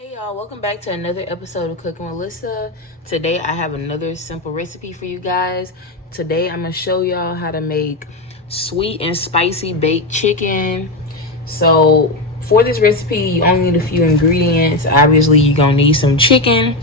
Hey y'all, welcome back to another episode of Cooking with Lyssa. Today I have another simple recipe for you guys. Today I'm going to show y'all how to make sweet and spicy baked chicken. So for this recipe, you only need a few ingredients. Obviously, you're going to need some chicken.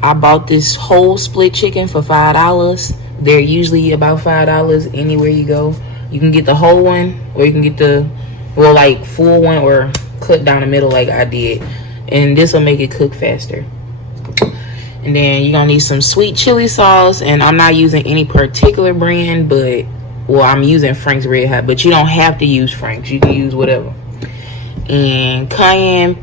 I bought this whole split chicken for $5. They're usually about $5 anywhere you go. You can get the whole one, or you can get the, full one, or cut down the middle like I did. And this will make it cook faster. And then you're gonna need some sweet chili sauce, and I'm not using any particular brand, but I'm using Frank's Red Hot, but you don't have to use Frank's, you can use whatever. And cayenne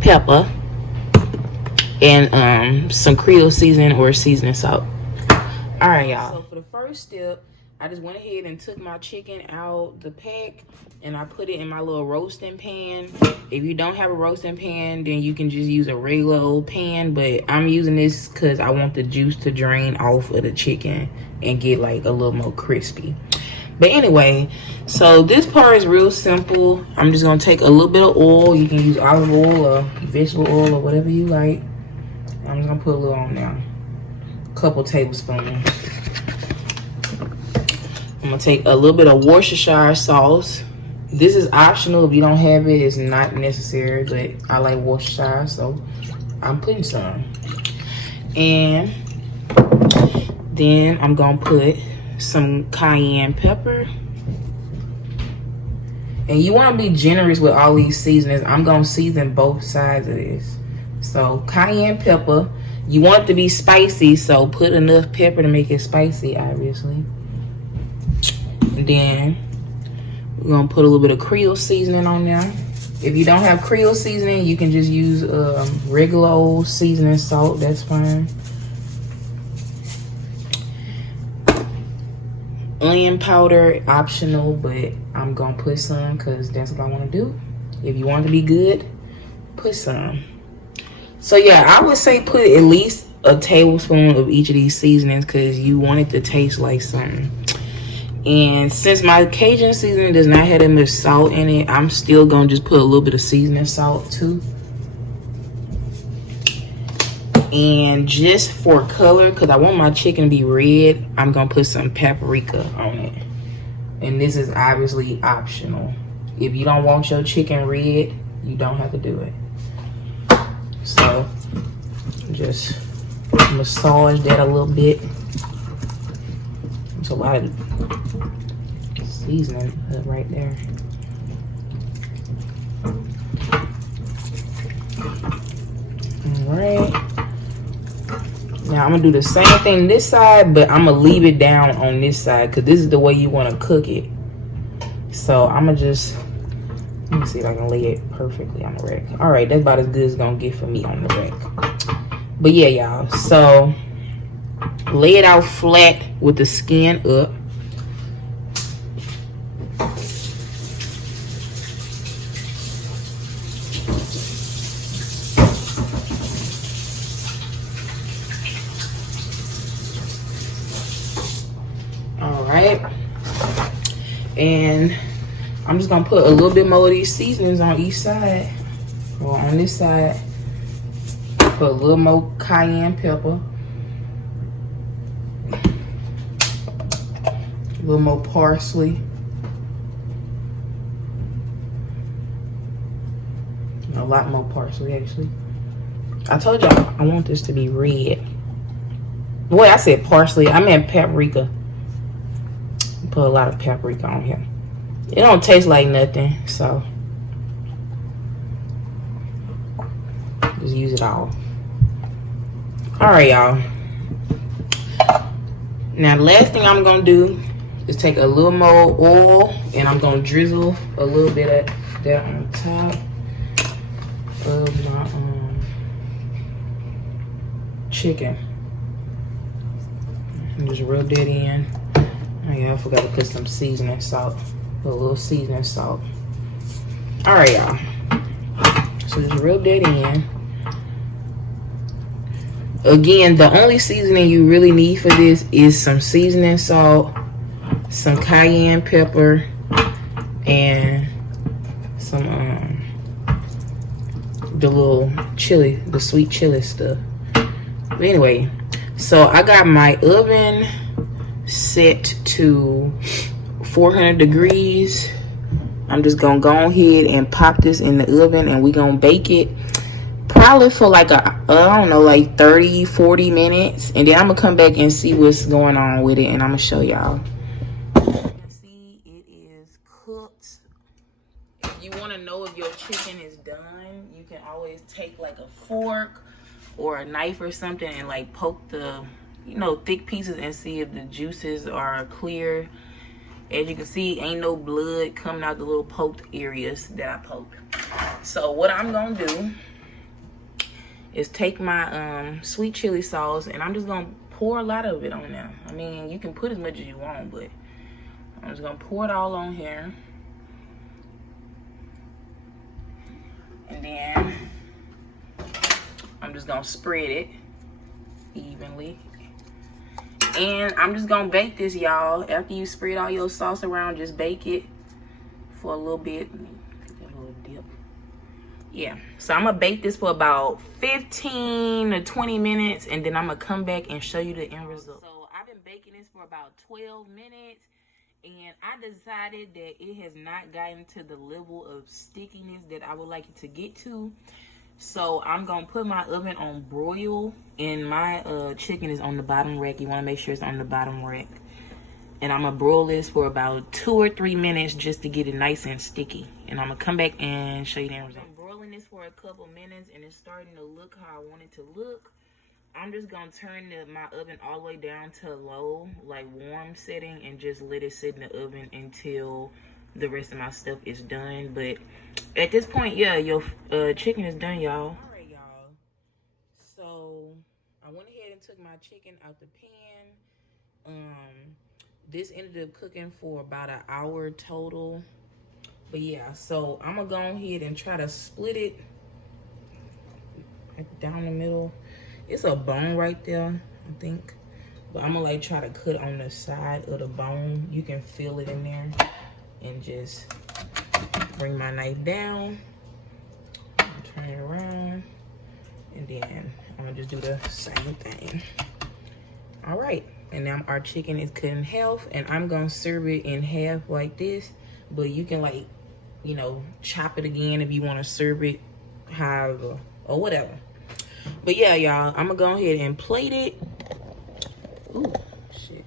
pepper, and some Creole seasoning or seasoning salt. All right, y'all, so for the first step, I just went ahead and took my chicken out the pack and I put it in my little roasting pan. If you don't have a roasting pan, then you can just use a regular old pan, but I'm using this because I want the juice to drain off of the chicken and get like a little more crispy. But anyway, so this part is real simple. I'm just gonna take a little bit of oil. You can use olive oil or vegetable oil or whatever you like. I'm just gonna put a little on now, a couple tablespoons. I'm gonna take a little bit of Worcestershire sauce. This is optional. If you don't have it, it's not necessary, but I like Worcestershire, so I'm putting some. And then I'm gonna put some cayenne pepper. And you wanna be generous with all these seasonings. I'm gonna season both sides of this. So cayenne pepper, you want it to be spicy, so put enough pepper to make it spicy, obviously. And then we're gonna put a little bit of Creole seasoning on there. If you don't have Creole seasoning, you can just use regular old seasoning salt, that's fine. Onion powder, optional, but I'm gonna put some because that's what I wanna do. If you want it to be good, put some. So yeah, I would say put at least a tablespoon of each of these seasonings because you want it to taste like something. And since my Cajun seasoning does not have that much salt in it, I'm still gonna just put a little bit of seasoning salt too. And just for color, because I want my chicken to be red, I'm gonna put some paprika on it. And this is obviously optional. If you don't want your chicken red, you don't have to do it. So just massage that a little bit. It's a lot of seasoning right there. All right. Now I'm gonna do the same thing this side, but I'm gonna leave it down on this side because this is the way you want to cook it. So I'm gonna just, let me see if I can lay it perfectly on the rack. All right, that's about as good as it's gonna get for me on the rack. But yeah, y'all, so lay it out flat with the skin up. All right, and I'm just gonna put a little bit more of these seasonings on each side. Or on this side, put a little more cayenne pepper. A little more parsley. A lot more parsley, actually. I told y'all I want this to be red. Boy, I said parsley. I meant paprika. Put a lot of paprika on here. It don't taste like nothing, so just use it all. All right, y'all. Now, the last thing I'm gonna do is take a little more oil and I'm gonna drizzle a little bit of that on top of my chicken. And just rub that in. Oh yeah, I forgot to put some seasoning salt. Put a little seasoning salt. All right, y'all. So just rub that in. Again, the only seasoning you really need for this is some seasoning salt, some cayenne pepper, and some the little chili, the sweet chili stuff. But anyway, so I got my oven set to 400 degrees. I'm just gonna go ahead and pop this in the oven, and we gonna bake it probably for like I don't know, like 30-40 minutes, and then I'm gonna come back and see what's going on with it, and I'm gonna show y'all. You can see it is cooked. If you want to know if your chicken is done, you can always take like a fork or a knife or something and like poke the, you know, thick pieces and see if the juices are clear. As you can see, ain't no blood coming out the little poked areas that I poked. So what I'm gonna do is take my sweet chili sauce, and I'm just gonna pour a lot of it on there. I mean, you can put as much as you want, but I'm just gonna pour it all on here. And then I'm just gonna spread it evenly. And I'm just gonna bake this, y'all. After you spread all your sauce around, just bake it for a little bit. A little dip. Yeah, so I'm gonna bake this for about 15 to 20 minutes, and then I'm gonna come back and show you the end result. So I've been baking this for about 12 minutes, and I decided that it has not gotten to the level of stickiness that I would like it to get to. So I'm gonna put my oven on broil, and my chicken is on the bottom rack. You wanna make sure it's on the bottom rack. And I'm gonna broil this for about 2 or 3 minutes just to get it nice and sticky. And I'm gonna come back and show you the end result. I'm broiling this for a couple minutes, and it's starting to look how I want it to look. I'm just gonna turn my oven all the way down to low, like warm setting, and just let it sit in the oven until the rest of my stuff is done. But at this point, yeah, your chicken is done, y'all. All right, y'all. So I went ahead and took my chicken out the pan. This ended up cooking for about an hour total. But yeah, so I'm gonna go ahead and try to split it down the middle. It's a bone right there, I think. But I'm gonna like try to cut on the side of the bone. You can feel it in there. And just bring my knife down, turn it around, and then I'm gonna just do the same thing. All right, and now our chicken is cut in half, and I'm gonna serve it in half like this, but you can, like, you know, chop it again if you wanna serve it however, or whatever. But yeah, y'all, I'm gonna go ahead and plate it. Ooh, shit.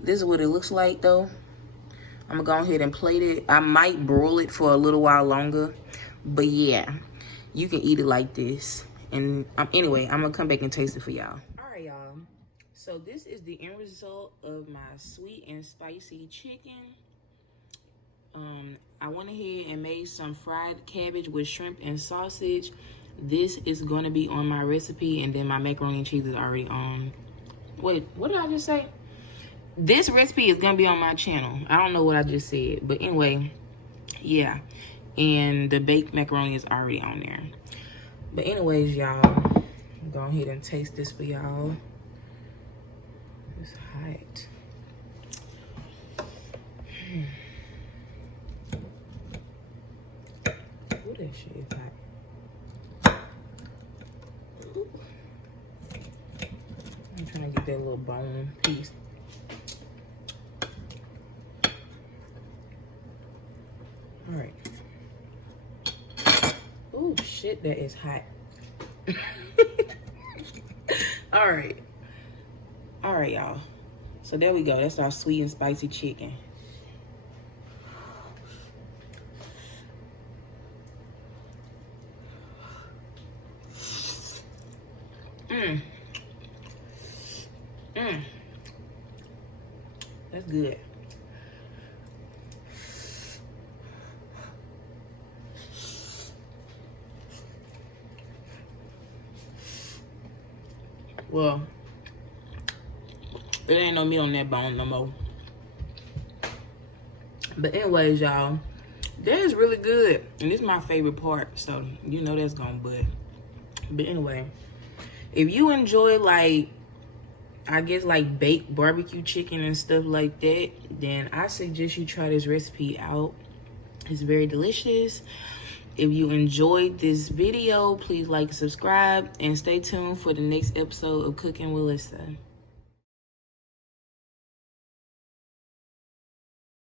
This is what it looks like though. I'm gonna go ahead and plate it. I might broil it for a little while longer, but yeah, you can eat it like this. And anyway, I'm gonna come back and taste it for y'all. All right, y'all. So this is the end result of my sweet and spicy chicken. I went ahead and made some fried cabbage with shrimp and sausage. This is gonna be on my recipe, and then my macaroni and cheese is already on. Wait, what did I just say? This recipe is gonna be on my channel. I don't know what I just said, but anyway, yeah. And the baked macaroni is already on there. But anyways, y'all, go ahead and taste this for y'all. It's hot. Ooh, that shit is hot. Ooh. I'm trying to get that little bone piece. All right. Oh shit, that is hot. All right, y'all. So there we go. That's our sweet and spicy chicken. That's good. Well, there ain't no meat on that bone no more. But anyways, y'all, that is really good. And this is my favorite part, so you know that's gonna bud. But anyway, if you enjoy, like, I guess, like, baked barbecue chicken and stuff like that, then I suggest you try this recipe out. It's very delicious. If you enjoyed this video, please like and subscribe, and stay tuned for the next episode of Cooking with Lyssa.